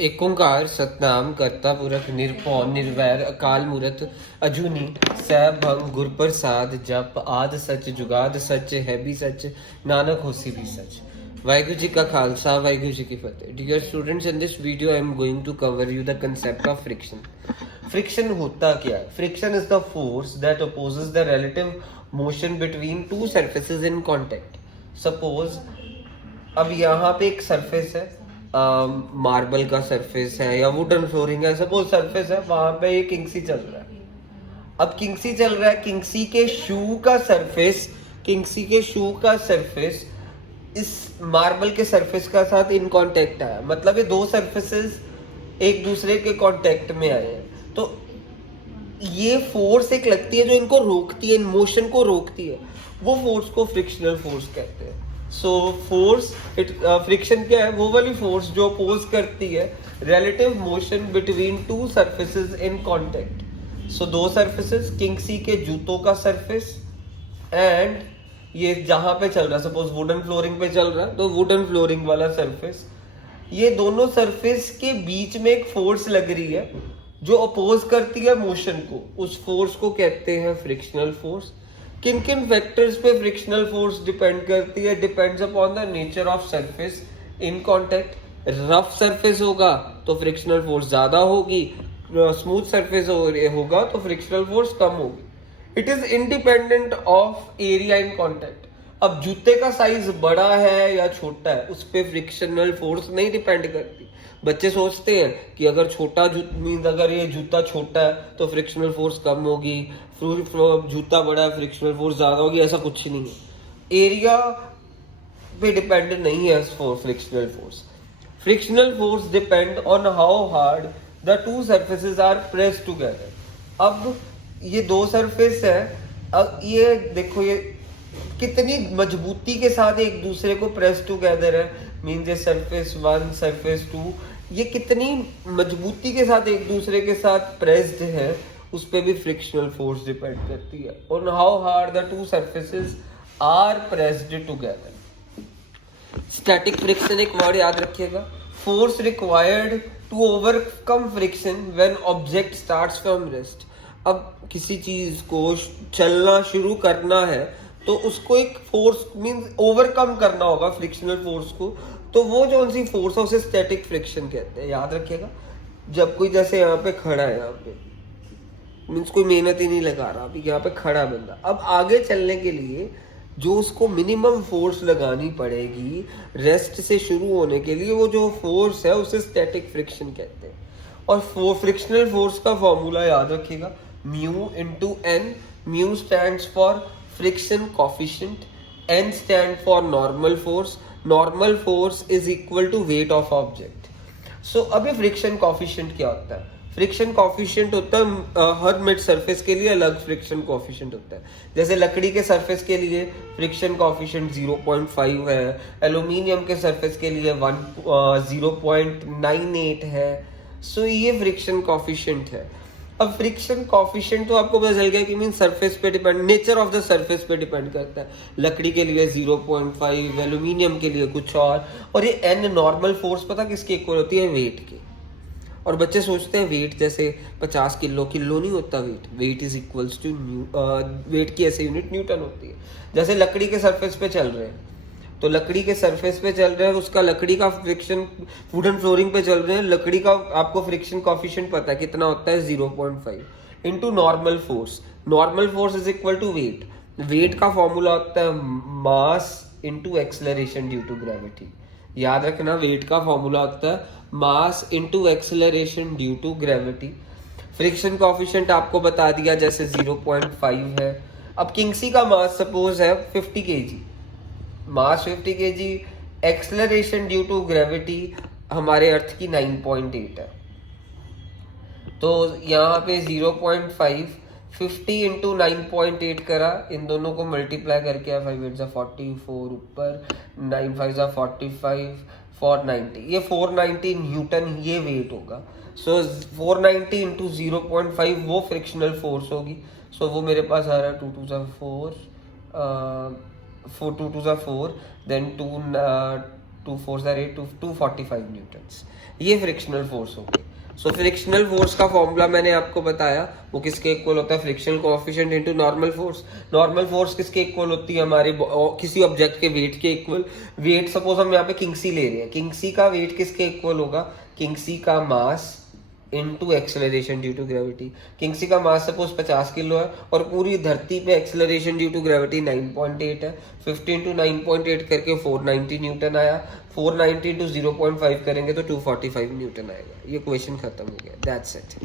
एक ओंकार सतनाम करता पुरख निरपौ निर्वैर अकाल मूरत अजूनी सैभंग गुर प्रसाद जप आद सच जुगाद सच है भी सच नानक होसी भी सच। वाहिगुरु जी का खालसा वाहिगुरु जी की फतेह। Dear students, in this video I am going to cover you the concept of friction. Friction होता क्या है? Friction is the force that opposes the relative motion between two surfaces in contact. Suppose अब यहाँ पे एक surface है, marble का surface है या वुडन फ्लोरिंग है, सपोज सरफेस है, वहां पे ये किंगसी चल रहा है। अब किंगसी चल रहा है, किंगसी के शू का सरफेस इस मार्बल के सरफेस का साथ इन कांटेक्ट आया, मतलब ये दो सरफेसेस एक दूसरे के कांटेक्ट में आए हैं। तो ये फोर्स एक लगती है जो इनको रोकती है, इन मोशन को रोकती है, वो फोर्स को फ्रिक्शनल फोर्स कहते हैं। सो फोर्स फ्रिक्शन क्या है? वो वाली फोर्स जो अपोज करती है relative motion between two surfaces in contact. So दो सरफेसेस, किंगसी के जूतों का सरफेस एंड ये जहां पे चल रहा है, सपोज वुडन फ्लोरिंग पे चल रहा है तो वुडन फ्लोरिंग वाला सरफेस, ये दोनों सरफेस के बीच में एक फोर्स लग रही है जो अपोज करती है मोशन को। उस फोर्स को कहते हैं फ्रिक्शनल फोर्स। किन किन फैक्टर्स पे फ्रिक्शनल फोर्स डिपेंड करती है? Depends upon the nature of surface in contact. Rough surface होगा तो फ्रिक्शनल फोर्स ज्यादा होगी, स्मूथ सरफेस होगा तो फ्रिक्शनल फोर्स कम होगी। It is independent of area in contact. अब जूते का साइज बड़ा है या छोटा है, उस पर फ्रिक्शनल फोर्स नहीं डिपेंड करती। बच्चे सोचते हैं कि अगर अगर ये जूता छोटा है तो फ्रिक्शनल फोर्स कम होगी, जूता बड़ा है फ्रिक्शनल फोर्स ज्यादा होगी। ऐसा कुछ नहीं है, एरिया पे डिपेंडेंट नहीं है frictional force. Frictional force depend on how hard the two surfaces are pressed together. अब ये दो सरफेस है, अब ये देखो ये कितनी मजबूती के साथ एक दूसरे को प्रेस टुगेदर है, मींस ये सरफेस वन सरफेस टू, ये कितनी मजबूती के साथ एक दूसरे के साथ प्रेस्ड है, उस पर भी फ्रिक्शनल फोर्स डिपेंड करती है, on how hard the two surfaces are pressed together. Static friction एक वर्ड याद रखिएगा, force required to overcome friction when object starts from rest. अब किसी चीज को चलना शुरू करना है तो उसको एक फोर्स मींस ओवरकम करना होगा फ्रिक्शनल फोर्स को, तो वो जो सी फोर्स है उसे स्टैटिक फ्रिक्शन कहते हैं। याद रखिएगा, जब कोई जैसे यहाँ पे खड़ा है, यहाँ पे मींस कोई मेहनत ही नहीं लगा रहा, अभी यहाँ पे खड़ा बंदा, अब आगे चलने के लिए जो उसको मिनिमम फोर्स लगानी पड़ेगी रेस्ट से शुरू होने के लिए, वो जो फोर्स है उसे स्टैटिक फ्रिक्शन कहते हैं। और फ्रिक्शनल फोर्स का फॉर्मूला याद रखिएगा, mu into N. Mu stands for friction coefficient, n stand for normal force, normal force is equal to weight of object. So अभी फ्रिक्शन कोफिशिएंट क्या होता है? फ्रिक्शन कोफिशिएंट होता है हर मिड सरफेस के लिए अलग फ्रिक्शन कोफिशिएंट होता है। जैसे लकड़ी के सरफेस के लिए फ्रिक्शन कोफिशिएंट 0.5 है, एल्यूमिनियम के सरफेस के लिए 0.98 है। सो ये फ्रिक्शन कोफिशिएंट है। अब फ्रिक्शन कोफिशिएंट तो आपको पता चल गया कि मीन सरफेस पे depend, nature of the surface पे डिपेंड करता है। लकड़ी के लिए 0.5, एल्यूमिनियम के लिए कुछ और ये एन नॉर्मल फोर्स पता किसके इक्वल होती है? वेट के। और बच्चे सोचते हैं वेट जैसे 50 किलो, किलो नहीं होता weight, weight is equals to weight की ऐसे यूनिट न्यूटन होती है। जैसे लकड़ी के सरफेस पे चल रहे हैं तो लकड़ी के सरफेस पे चल रहे हैं, उसका लकड़ी का फ्रिक्शन, वुडन फ्लोरिंग पे चल रहे हैं, लकड़ी का आपको फ्रिक्शन कोफिशिएंट पता है कितना होता है? 0.5 into normal force. Normal force is equal to weight. Weight का फॉर्मूला होता है mass into acceleration due to gravity. याद रखना, वेट का फॉर्मूला होता है mass into acceleration due to gravity. Friction coefficient आपको बता दिया, जैसे 0.5 है। अब किंगसी का मास सपोज है 50 kg, mass 50 kg, acceleration due to gravity हमारे अर्थ की 9.8 है। तो यहाँ पे 0.5 50 इंटू 9.8 करा, इन दोनों को मल्टीप्लाई करके 5 8 44 ऊपर 9 5 45 490, ये 490 न्यूटन ये वेट होगा। सो 490 इंटू 0.5 वो फ्रिक्शनल फोर्स होगी। सो वो मेरे पास आ रहा है 2 2 4 4 2 2 4, देन 2 2 4 are 8, 245 न्यूटन्स। ये फ्रिक्शनल फोर्स हो गई। सो फ्रिक्शनल फोर्स का फॉर्मूला मैंने आपको बताया, वो किसके इक्वल होता है, frictional coefficient into normal force. Normal force किसके इक्वल होती है, हमारे किसी ऑब्जेक्ट के वेट के इक्वल। वेट सपोज हम यहाँ पे किंगसी ले रहे हैं, किंगसी का वेट किसके इक्वल होगा, किंगसी का mass into acceleration due to gravity. किंगसी का मास सपोज 50 किलो है और पूरी धरती पे एक्सेलरेशन ड्यू टू ग्रेविटी 9.8 है। 50 इंटू 9.8 करके 490 न्यूटन आया। 490 इंटू 0.5 करेंगे तो 245 न्यूटन आएगा। ये क्वेश्चन खत्म हो गया, दैट्स इट।